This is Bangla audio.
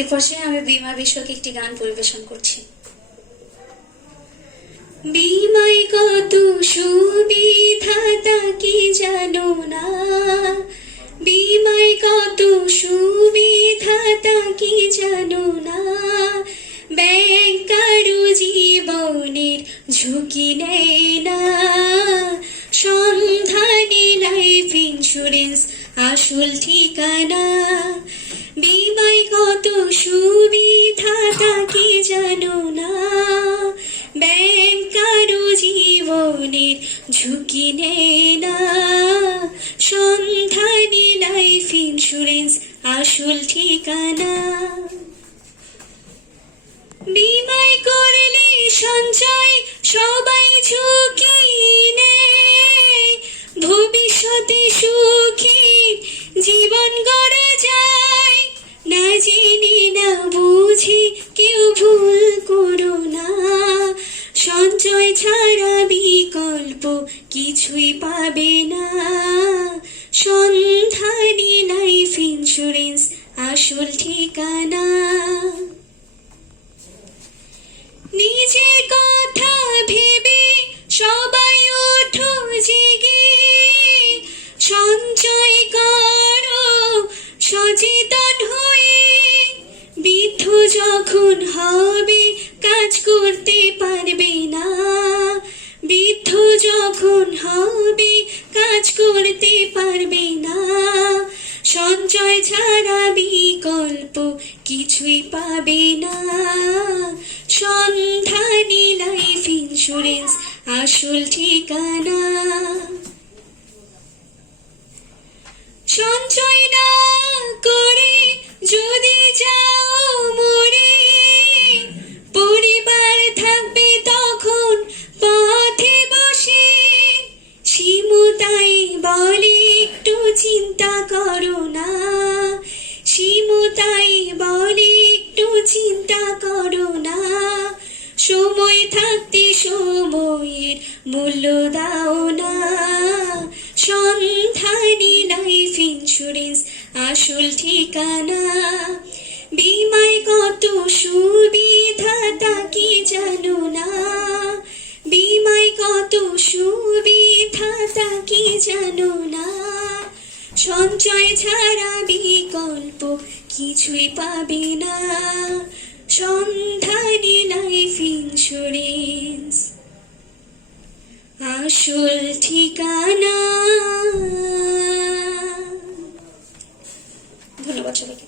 এ পর্যায়ে আমি বীমা বিষয়ক একটি গান পরিবেশন করছি। বীমায় কত সুবিধা তা কি জানো না, বীমায় কত সুবিধা তা কি জানো না, ব্যাংক কারো জীবনের ঝুঁকি নেয় না, সন্ধানী লাইফ ইন্স্যুরেন্স আসল ঠিকানা। বীমায় কত সুবিধা তা কি জানো না, ব্যাংক কারো জীবনের ঝুঁকি নেয় না, সন্ধানী লাইফ ইন্স্যুরেন্স আসল ঠিকানা। বীমায় করলে সঞ্চয় সবাই ঝুঁকি নেয়, ভবিষ্যতে সুখী জীবন গড়া যায়, না জেনে না বুঝে কেউ ভুল করো না, সঞ্চয় ছাড়া বিকল্প কিছুই পাবে না, সন্ধানী লাইফ ইন্স্যুরেন্স আসল ঠিকানা। নিজের কথা ভেবে সবাই ওঠো জেগে, সঞ্চয় করো সচেতন হয়ে, বৃদ্ধ যখন হবে কাজ করতে পারবে না, বৃদ্ধ যখন হবে কাজ করতে পারবে না, সঞ্চয় ছাড়া বিকল্প কিছুই পাবে না, সন্ধানী লাইফ ইন্স্যুরেন্স আসল ঠিকানা। সঞ্চয় না করে যদি যাও মরে, পরিবার থাকবে তখন পথে বসে, শিমুতাই বলে একটু চিন্তা করো না, শিমুতাই বলে একটু চিন্তা করো না, সময় থাকতে সময়ের মূল্য দাও না, সন্ধানী লাইফ ইন্স্যুরেন্স আসল ঠিকানা। বীমায় কত সুবিধা তা কি জানো না, বীমায় কত সুবিধা তা কি জানো না, সঞ্চয় ছাড়া বিকল্প কিছুই পাবে না, সন্ধানী লাইফ ইন্স্যুরেন্স আসল ঠিকানা। ধন্যবাদ সবাইকে।